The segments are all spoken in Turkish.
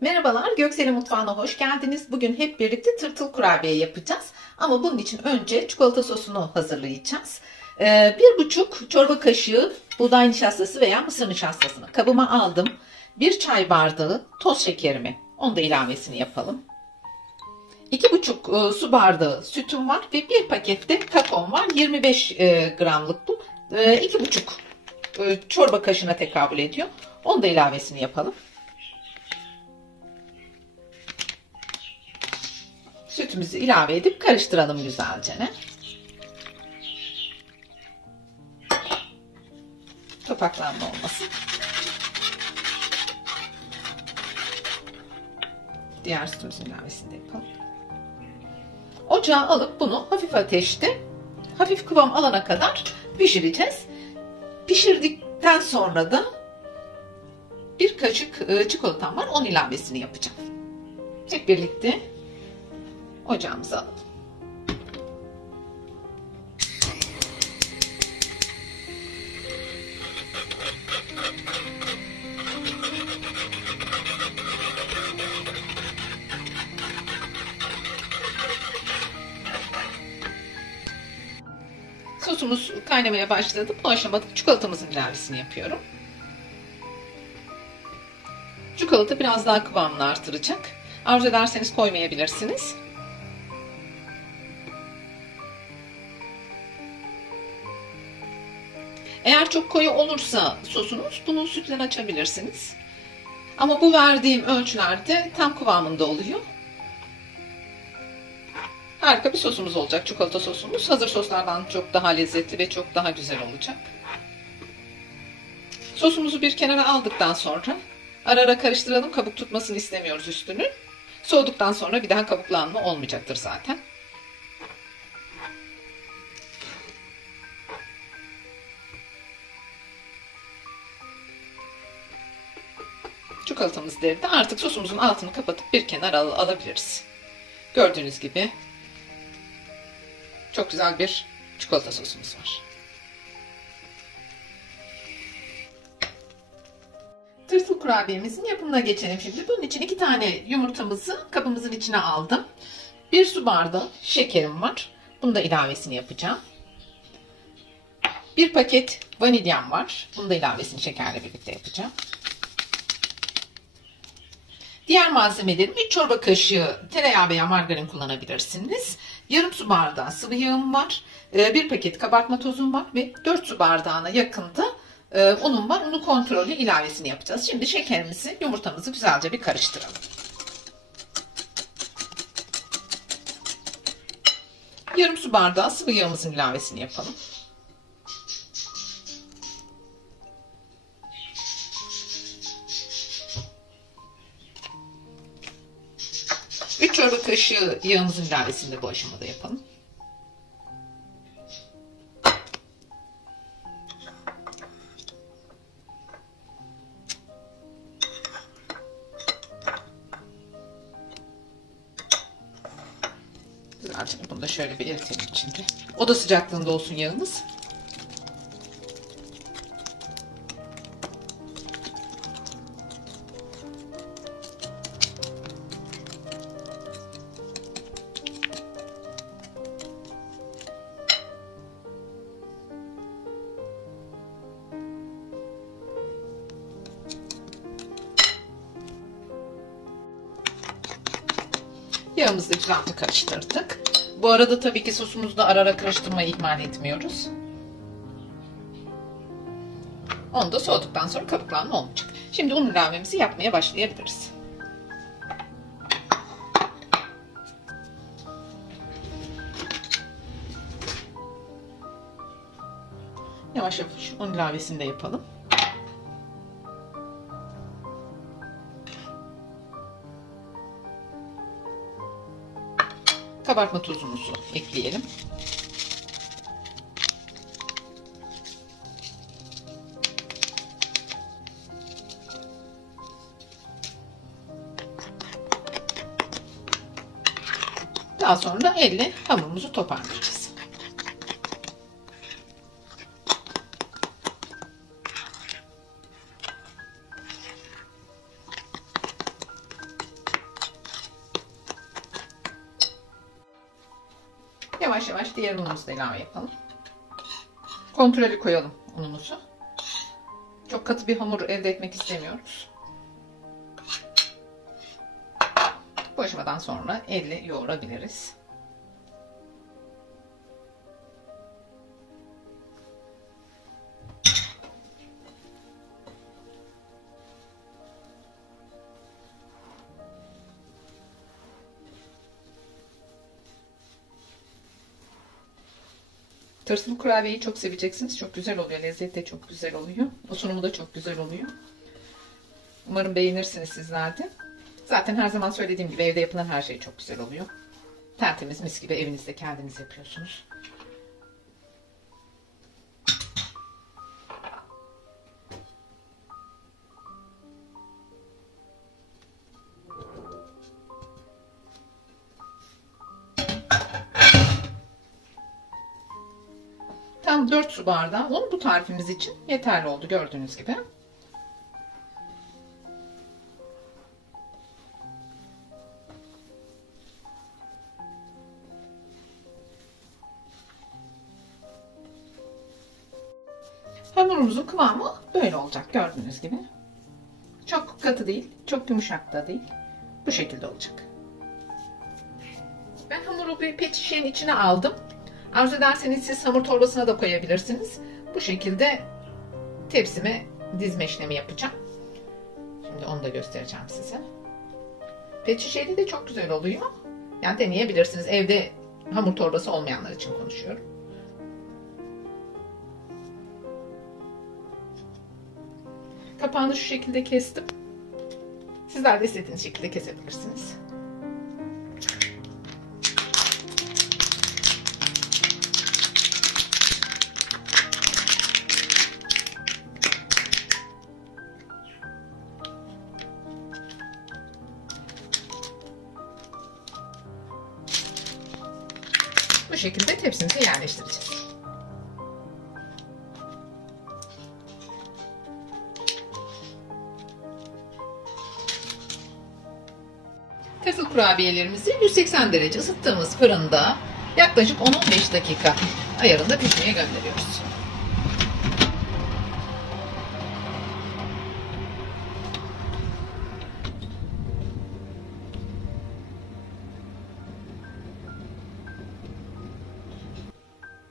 Merhabalar, Göksel'in mutfağına hoş geldiniz. Bugün hep birlikte tırtıl kurabiye yapacağız. Ama bunun için önce çikolata sosunu hazırlayacağız. 1,5 çorba kaşığı buğday nişastası veya mısır nişastasını kabıma aldım. 1 çay bardağı toz şekerimi, onu da ilavesini yapalım. 2,5 su bardağı sütüm var ve 1 pakette kakaom var. 25 gramlık bu. 2,5 çorba kaşığına tekabül ediyor. Onu da ilavesini yapalım. Sütümüzü ilave edip karıştıralım güzelce. Topaklanma olmasın. Diğer sütümüzün ilavesini de yapalım. Ocağa alıp bunu hafif ateşte hafif kıvam alana kadar pişireceğiz. Pişirdikten sonra da bir kaşık çikolatam var. Onun ilavesini yapacağım. Hep birlikte ocağımıza alalım. Sosumuz kaynamaya başladı. Bu aşamada çikolatamızın ilavesini yapıyorum. Çikolata biraz daha kıvamını artıracak. Arzu ederseniz koymayabilirsiniz. Eğer çok koyu olursa sosunuz, bunu sütle açabilirsiniz. Ama bu verdiğim ölçülerde tam kıvamında oluyor. Harika bir sosumuz olacak, çikolata sosumuz. Hazır soslardan çok daha lezzetli ve çok daha güzel olacak. Sosumuzu bir kenara aldıktan sonra ara ara karıştıralım. Kabuk tutmasını istemiyoruz üstünü. Soğuduktan sonra bir daha kabuklanma olmayacaktır zaten. Çikolatamız eridi. Artık sosumuzun altını kapatıp bir kenara alabiliriz. Gördüğünüz gibi çok güzel bir çikolata sosumuz var. Tırtıl kurabiyemizin yapımına geçelim şimdi. Bunun için 2 tane yumurtamızı kabımızın içine aldım. 1 su bardağı şekerim var. Bunu da ilavesini yapacağım. 1 paket vanilyam var. Bunu da ilavesini şekerle birlikte yapacağım. Diğer malzemelerim 3 çorba kaşığı tereyağı veya margarin kullanabilirsiniz. Yarım su bardağı sıvı yağım var. 1 paket kabartma tozum var ve 4 su bardağına yakında unum var. Unu kontrollü ilavesini yapacağız. Şimdi şekerimizi, yumurtamızı güzelce bir karıştıralım. Yarım su bardağı sıvı yağımızın ilavesini yapalım. Üç çorba kaşığı yağımızın ilavesini de bu aşamada yapalım. Güzelce bunu da şöyle bir eritelim içinde. Oda sıcaklığında olsun yağımız. Yağımızı da güzelce karıştırdık. Bu arada tabii ki sosumuzu da ara ara karıştırmayı ihmal etmiyoruz. Onu da soğuduktan sonra kabuklanma olmayacak. Şimdi un ilavemizi yapmaya başlayabiliriz. Yavaş yavaş un ilavesini de yapalım. Kabartma tozumuzu ekleyelim. Daha sonra elle hamurumuzu toparlayacağız. Yavaş yavaş diğer unumuzu da ilave yapalım. Kontrollü koyalım unumuzu. Çok katı bir hamur elde etmek istemiyoruz. Bu aşamadan sonra elle yoğurabiliriz. Tırtılı kurabiyeyi çok seveceksiniz. Çok güzel oluyor. Lezzet de çok güzel oluyor. O sunumu da çok güzel oluyor. Umarım beğenirsiniz sizler de. Zaten her zaman söylediğim gibi evde yapılan her şey çok güzel oluyor. Tertemiz mis gibi evinizde kendiniz yapıyorsunuz. Tam 4 su bardağı un bu tarifimiz için yeterli oldu gördüğünüz gibi. Hamurumuzun kıvamı böyle olacak gördüğünüz gibi. Çok katı değil, çok yumuşak da değil. Bu şekilde olacak. Ben hamuru bir pet şişenin içine aldım. Arzu ederseniz siz hamur torbasına da koyabilirsiniz. Bu şekilde tepsime dizme işlemi yapacağım. Şimdi onu da göstereceğim size. Pet şişeli de çok güzel oluyor. Yani deneyebilirsiniz. Evde hamur torbası olmayanlar için konuşuyorum. Kapağını şu şekilde kestim. Sizler de istediğiniz şekilde kesebilirsiniz. Bu şekilde tepsimize yerleştireceğiz. Tırtıl kurabiyelerimizi 180 derece ısıttığımız fırında yaklaşık 10-15 dakika ayarında pişmeye gönderiyoruz.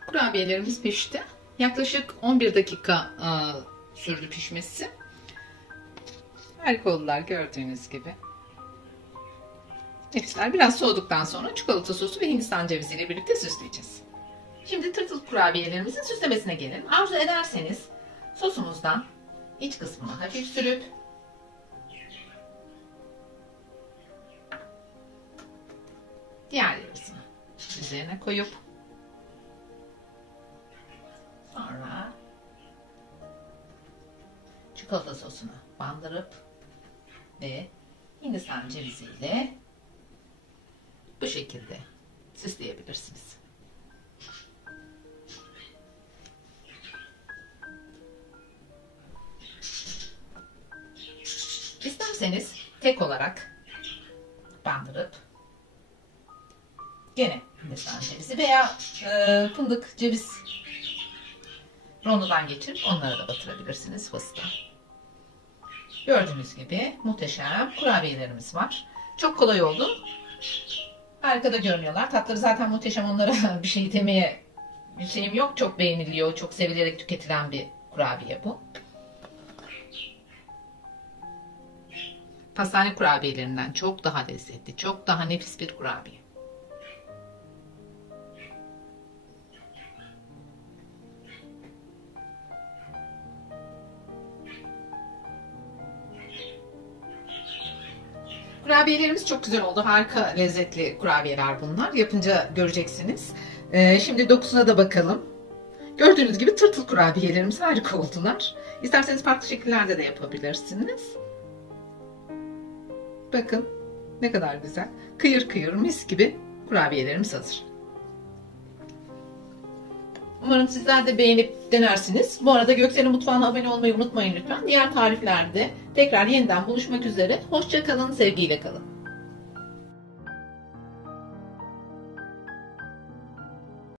Kurabiyelerimiz pişti. Yaklaşık 11 dakika sürdü pişmesi. Harika oldular gördüğünüz gibi. Nefisler. Biraz soğuduktan sonra çikolata sosu ve Hindistan cevizi ile birlikte süsleyeceğiz. Şimdi tırtıl kurabiyelerimizin süslemesine gelelim. Arzu ederseniz sosumuzdan iç kısmına hafif sürüp diğer yarısını üzerine koyup sonra çikolata sosunu bandırıp ve Hindistan cevizi ile bu şekilde süsleyebilirsiniz. İsterseniz tek olarak bandırıp gene Hindistan cevizi veya fındık ceviz rondodan geçirip onlara da batırabilirsiniz fıstığa. Gördüğünüz gibi muhteşem kurabiyelerimiz var. Çok kolay oldu. Harika da görünüyorlar. Tatları zaten muhteşem. Onlara bir şey demeye bir şeyim yok. Çok beğeniliyor. Çok sevilerek tüketilen bir kurabiye bu. Pastane kurabiyelerinden çok daha lezzetli, çok daha nefis bir kurabiye. Kurabiyelerimiz çok güzel oldu. Harika lezzetli kurabiyeler bunlar. Yapınca göreceksiniz. Şimdi dokusuna da bakalım. Gördüğünüz gibi tırtıl kurabiyelerimiz harika oldular. İsterseniz farklı şekillerde de yapabilirsiniz. Bakın ne kadar güzel. Kıyır kıyır mis gibi kurabiyelerimiz hazır. Umarım sizler de beğenip denersiniz. Bu arada Göksel'in mutfağına abone olmayı unutmayın lütfen. Diğer tariflerde tekrar yeniden buluşmak üzere. Hoşça kalın, sevgiyle kalın.